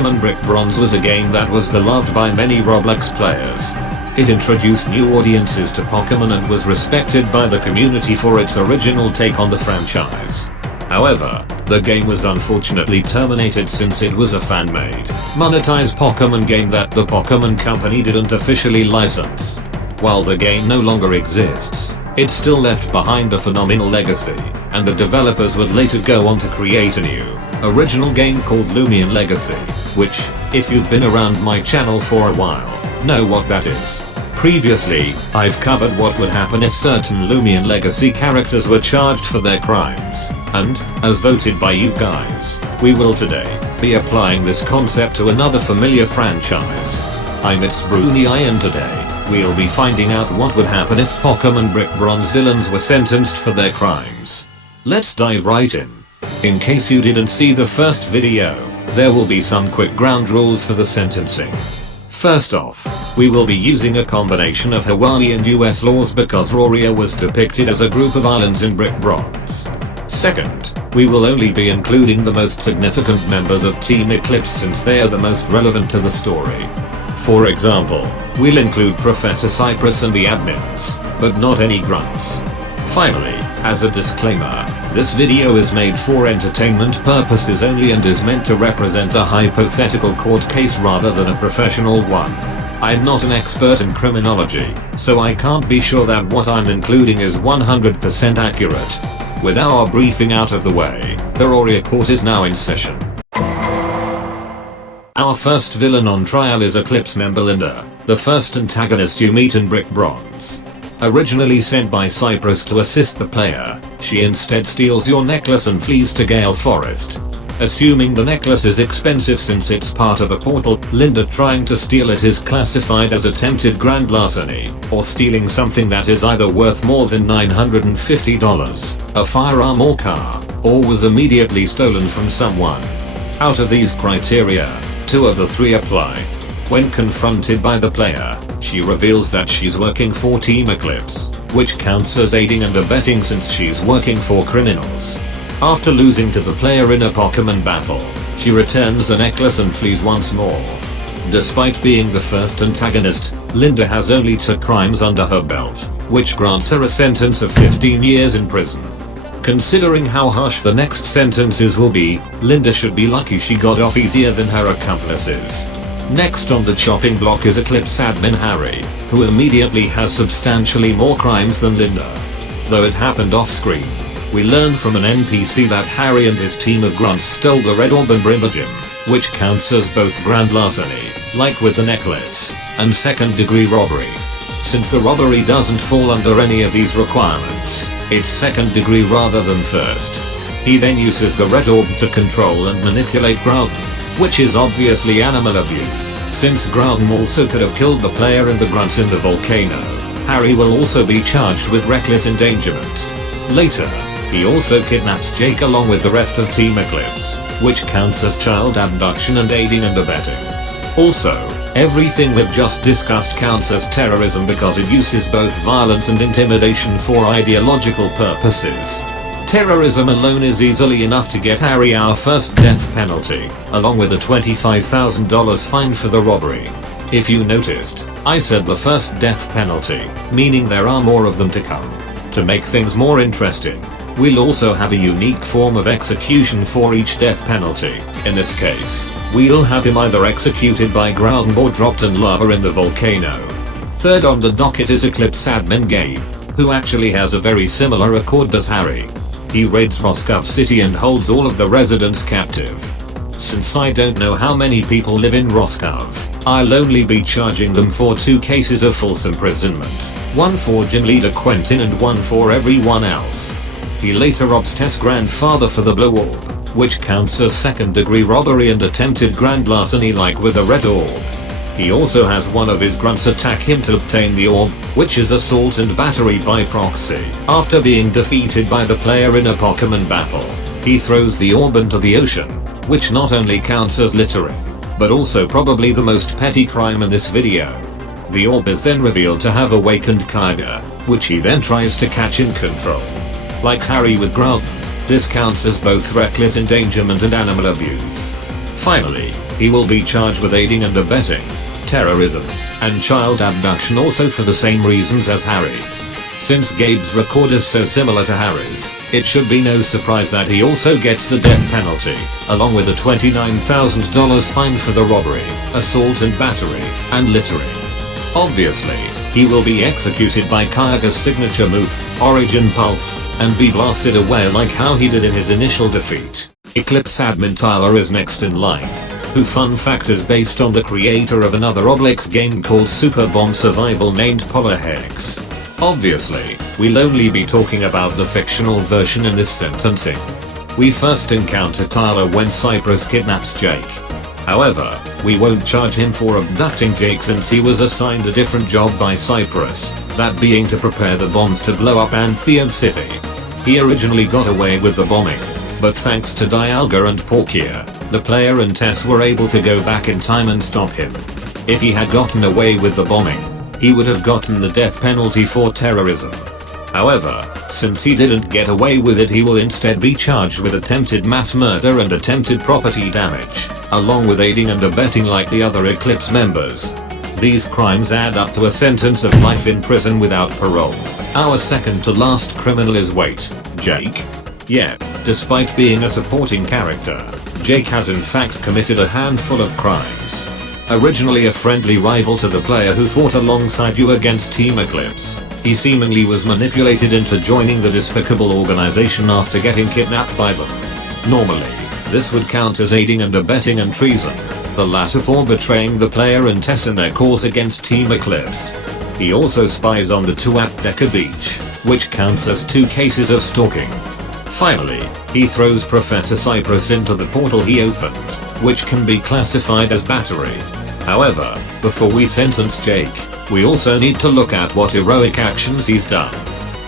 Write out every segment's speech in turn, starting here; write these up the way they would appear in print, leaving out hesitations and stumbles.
Pokémon Brick Bronze was a game that was beloved by many Roblox players. It introduced new audiences to Pokémon and was respected by the community for its original take on the franchise. However, the game was unfortunately terminated since it was a fan-made, monetized Pokémon game that the Pokémon Company didn't officially license. While the game no longer exists, it still left behind a phenomenal legacy, and the developers would later go on to create a new, original game called Lumion Legacy, which, if you've been around my channel for a while, know what that is. Previously, I've covered what would happen if certain Lumion Legacy characters were charged for their crimes, and, as voted by you guys, we will today be applying this concept to another familiar franchise. I'm tbradm, and today, we'll be finding out what would happen if Pokémon Brick Bronze villains were sentenced for their crimes. Let's dive right in. In case you didn't see the first video, there will be some quick ground rules for the sentencing. First off, we will be using a combination of Hawaii and US laws because Roria was depicted as a group of islands in Brick Bronze. Second, we will only be including the most significant members of Team Eclipse since they are the most relevant to the story. For example, we'll include Professor Cypress and the admins, but not any grunts. Finally, as a disclaimer, this video is made for entertainment purposes only and is meant to represent a hypothetical court case rather than a professional one. I'm not an expert in criminology, so I can't be sure that what I'm including is 100% accurate. With our briefing out of the way, the Roria court is now in session. Our first villain on trial is Eclipse member Linda, the first antagonist you meet in Brick Bronze. Originally sent by Cypress to assist the player, she instead steals your necklace and flees to Gale Forest. Assuming the necklace is expensive since it's part of a portal, Linda trying to steal it is classified as attempted grand larceny, or stealing something that is either worth more than $950, a firearm or car, or was immediately stolen from someone. Out of these criteria, 2 of the 3 apply. When confronted by the player, she reveals that she's working for Team Eclipse, which counts as aiding and abetting since she's working for criminals. After losing to the player in a Pokémon battle, she returns the necklace and flees once more. Despite being the first antagonist, Linda has only 2 crimes under her belt, which grants her a sentence of 15 years in prison. Considering how harsh the next sentences will be, Linda should be lucky she got off easier than her accomplices. Next on the chopping block is Eclipse admin Harry, who immediately has substantially more crimes than Linda. Though it happened off screen, we learn from an NPC that Harry and his team of grunts stole the red orb and Brimagem, which counts as both grand larceny, like with the necklace, and second-degree robbery. Since the robbery doesn't fall under any of these requirements, it's second-degree rather than first. He then uses the red orb to control and manipulate Groudon, which is obviously animal abuse, since Groudon also could have killed the player and the grunts in the volcano. Harry will also be charged with reckless endangerment. Later, he also kidnaps Jake along with the rest of Team Eclipse, which counts as child abduction and aiding and abetting. Also, everything we've just discussed counts as terrorism because it uses both violence and intimidation for ideological purposes. Terrorism alone is easily enough to get Harry our first death penalty, along with a $25,000 fine for the robbery. If you noticed, I said the first death penalty, meaning there are more of them to come. To make things more interesting, we'll also have a unique form of execution for each death penalty. In this case, we'll have him either executed by Groudon or dropped in lava in the volcano. Third on the docket is Eclipse admin Gabe, who actually has a very similar record as Harry. He raids Roscoe City and holds all of the residents captive. Since I don't know how many people live in Roscoe, I'll only be charging them for 2 cases of false imprisonment, 1 for gym leader Quentin and 1 for everyone else. He later robs Tess' grandfather for the blue orb, which counts as second-degree robbery and attempted grand larceny like with a red orb. He also has one of his grunts attack him to obtain the orb, which is assault and battery by proxy. After being defeated by the player in a Pokémon battle, he throws the orb into the ocean, which not only counts as littering, but also probably the most petty crime in this video. The orb is then revealed to have awakened Kyogre, which he then tries to catch in control. Like Harry with Groudon, this counts as both reckless endangerment and animal abuse. Finally, he will be charged with aiding and abetting, terrorism, and child abduction, also for the same reasons as Harry. Since Gabe's record is so similar to Harry's, it should be no surprise that he also gets the death penalty, along with a $29,000 fine for the robbery, assault and battery, and littering. Obviously, he will be executed by Kyogre's signature move, Origin Pulse, and be blasted away like how he did in his initial defeat. Eclipse admin Tyler is next in line, who fun fact is based on the creator of another Roblox game called Super Bomb Survival named Polar Hex. Obviously, we'll only be talking about the fictional version in this sentencing. We first encounter Tyler when Cypress kidnaps Jake. However, we won't charge him for abducting Jake since he was assigned a different job by Cypress, that being to prepare the bombs to blow up Anthean City. He originally got away with the bombing, but thanks to Dialga and Porkia, the player and Tess were able to go back in time and stop him. If he had gotten away with the bombing, he would have gotten the death penalty for terrorism. However, since he didn't get away with it, he will instead be charged with attempted mass murder and attempted property damage, along with aiding and abetting like the other Eclipse members. These crimes add up to a sentence of life in prison without parole. Our second to last criminal is Jake. Yeah, despite being a supporting character, Jake has in fact committed a handful of crimes. Originally a friendly rival to the player who fought alongside you against Team Eclipse, he seemingly was manipulated into joining the despicable organization after getting kidnapped by them. Normally, this would count as aiding and abetting and treason, the latter for betraying the player and Tess in their cause against Team Eclipse. He also spies on the two at Decker Beach, which counts as 2 cases of stalking. Finally, he throws Professor Cypress into the portal he opened, which can be classified as battery. However, before we sentence Jake, we also need to look at what heroic actions he's done.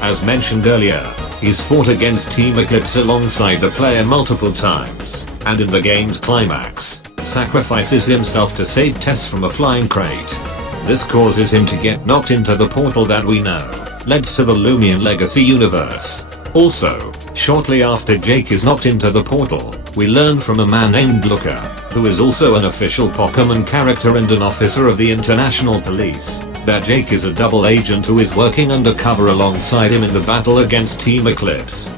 As mentioned earlier, he's fought against Team Eclipse alongside the player multiple times, and in the game's climax, sacrifices himself to save Tess from a flying crate. This causes him to get knocked into the portal that we know leads to the Lumion Legacy universe. Also, shortly after Jake is knocked into the portal, we learn from a man named Looker, who is also an official Pokémon character and an officer of the International Police, that Jake is a double agent who is working undercover alongside him in the battle against Team Eclipse.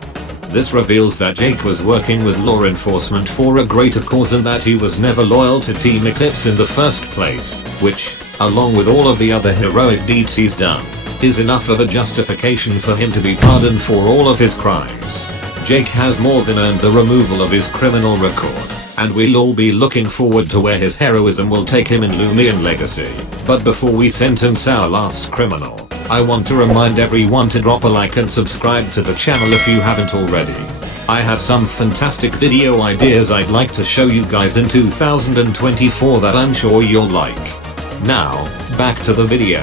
This reveals that Jake was working with law enforcement for a greater cause and that he was never loyal to Team Eclipse in the first place, which, along with all of the other heroic deeds he's done, is enough of a justification for him to be pardoned for all of his crimes. Jake has more than earned the removal of his criminal record, and we'll all be looking forward to where his heroism will take him in Lumion Legacy. But before we sentence our last criminal, I want to remind everyone to drop a like and subscribe to the channel if you haven't already. I have some fantastic video ideas I'd like to show you guys in 2024 that I'm sure you'll like. Now, back to the video.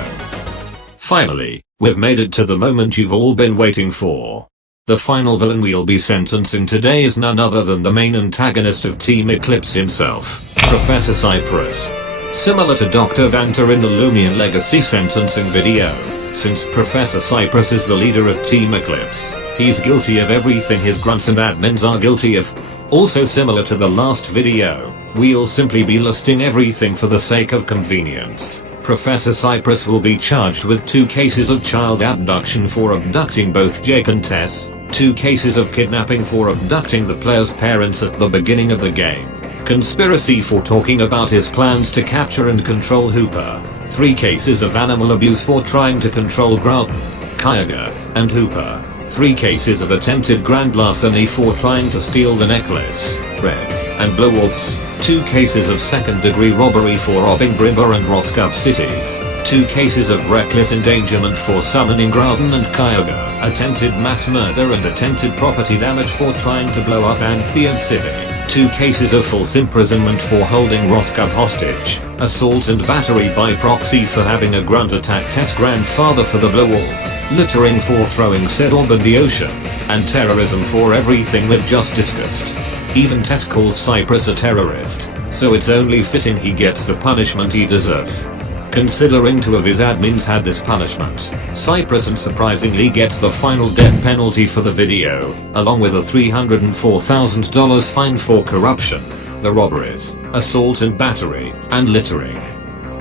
Finally, we've made it to the moment you've all been waiting for. The final villain we'll be sentencing today is none other than the main antagonist of Team Eclipse himself, Professor Cypress. Similar to Dr. Vanta in the Lumion Legacy sentencing video, since Professor Cypress is the leader of Team Eclipse, he's guilty of everything his grunts and admins are guilty of. Also similar to the last video, we'll simply be listing everything for the sake of convenience. Professor Cypress will be charged with 2 cases of child abduction for abducting both Jake and Tess, 2 cases of kidnapping for abducting the player's parents at the beginning of the game, conspiracy for talking about his plans to capture and control Hooper, 3 cases of animal abuse for trying to control Groudon, Kyogre, and Hooper, 3 cases of attempted grand larceny for trying to steal the necklace, Red, and Blue Orbs, 2 cases of second-degree robbery for robbing Brimber and Roscoe cities, 2 cases of reckless endangerment for summoning Groudon and Kyogre, attempted mass murder and attempted property damage for trying to blow up Anthean City, 2 cases of false imprisonment for holding Roscoe hostage, assault and battery by proxy for having a grunt attack Tess grandfather for the blow orb, littering for throwing said orb in the ocean, and terrorism for everything we've just discussed. Even Tess calls Cypress a terrorist, so it's only fitting he gets the punishment he deserves. Considering 2 of his admins had this punishment, Cypress unsurprisingly gets the final death penalty for the video, along with a $304,000 fine for corruption. the robberies, assault and battery, and littering.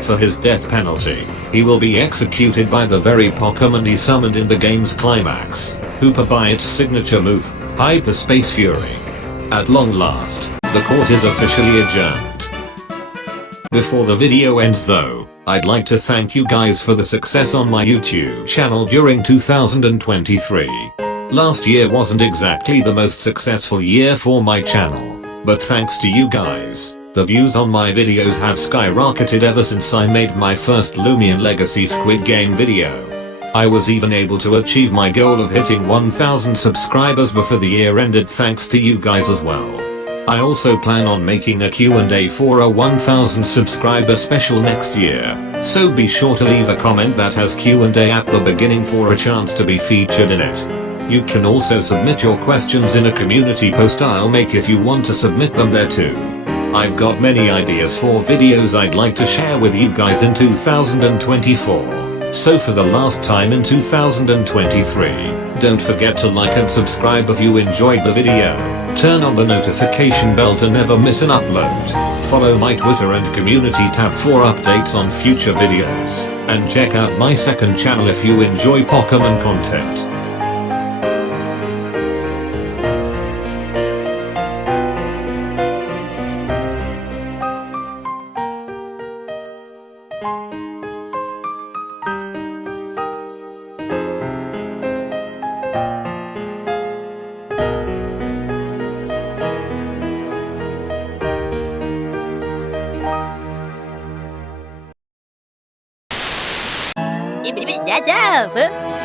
For his death penalty, he will be executed by the very Pokémon he summoned in the game's climax, Hoopa by its signature move, Hyperspace Fury. At long last, the court is officially adjourned. Before the video ends though, I'd like to thank you guys for the success on my YouTube channel during 2023. Last year wasn't exactly the most successful year for my channel, but thanks to you guys, the views on my videos have skyrocketed ever since I made my first Lumion Legacy Squid Game video. I was even able to achieve my goal of hitting 1000 subscribers before the year ended thanks to you guys as well. I also plan on making a Q&A for a 1000 subscriber special next year, so be sure to leave a comment that has Q&A at the beginning for a chance to be featured in it. You can also submit your questions in a community post I'll make if you want to submit them there too. I've got many ideas for videos I'd like to share with you guys in 2024. So for the last time in 2023, don't forget to like and subscribe if you enjoyed the video. Turn on the notification bell to never miss an upload. Follow my Twitter and community tab for updates on future videos. And check out my second channel if you enjoy Pokémon content. That's all, folks.